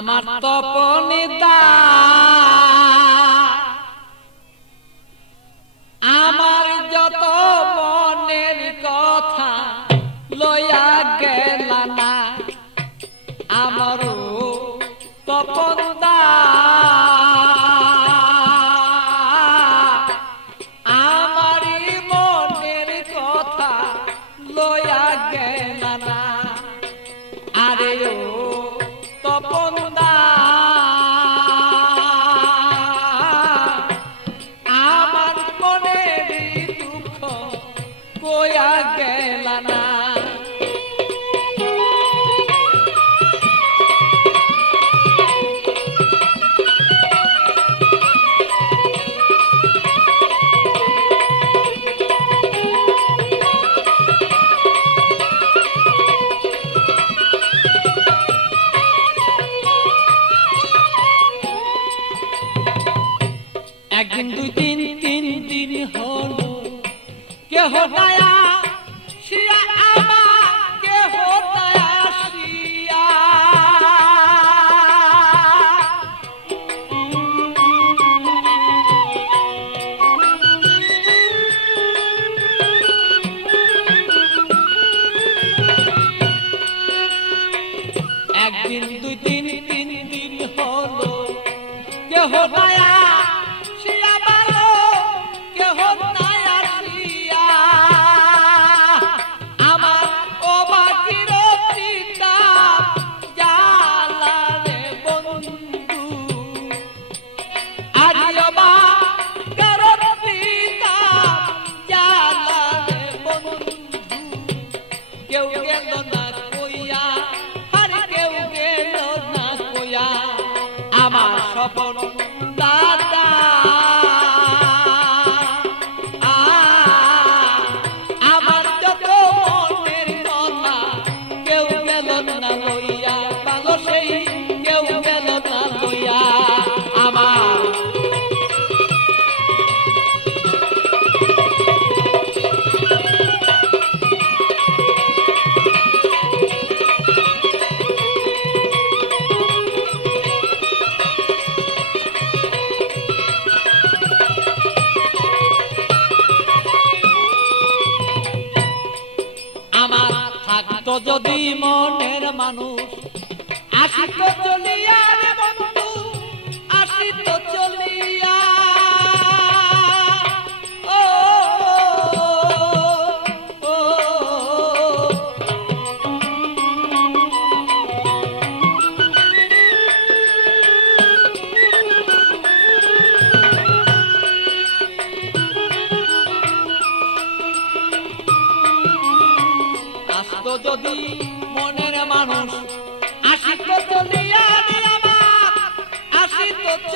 আমার তপনে আমার যত মনের কথা লয়া গেল না আমার কেহ দয়া শিয়া আমার শিয়া। একদিন দুই তিন তিন দিন হলো কেহ আশ্চর্য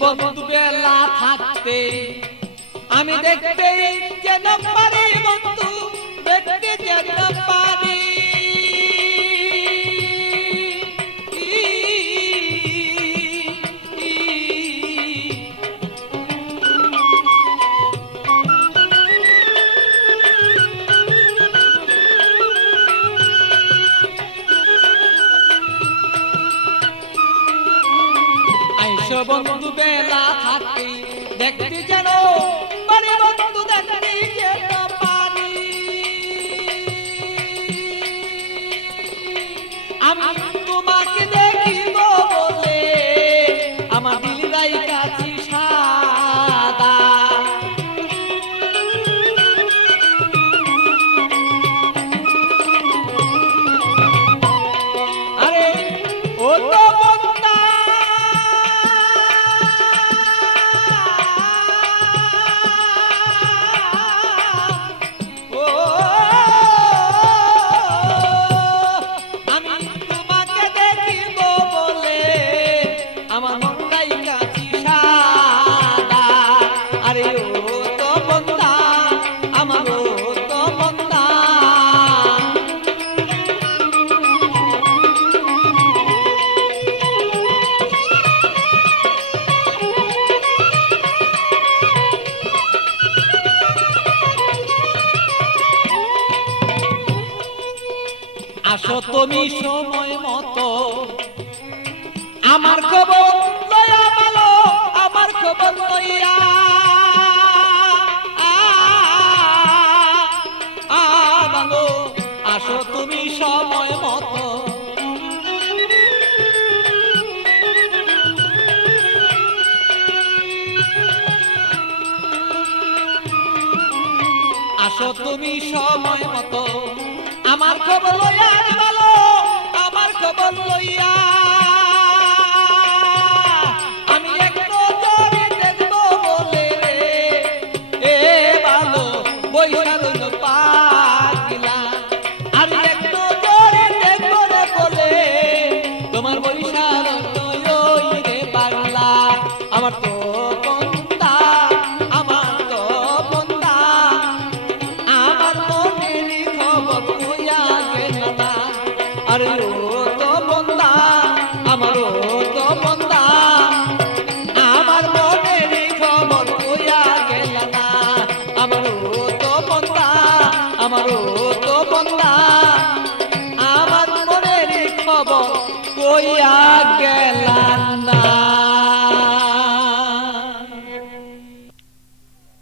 বন্ধু বেলা থাকতে আমি দেখতে কেন নম্বরে বন্ধু বেলা থাকতে দেখতে যেন মানে বন্ধু দেখতে যেন আমার মন্দাই কাছি সাদা। আরে ও তো বন্দা, আমার ও তো আসো তুমি সময় মতো আমার খবর, দয়া ভালো, আমার খবর দয়া ভালো, আসো তুমি সময় মতো। আসো তুমি সময় মতো। আমার খবর লইয়া, ভালো, আমার খবর লইয়া।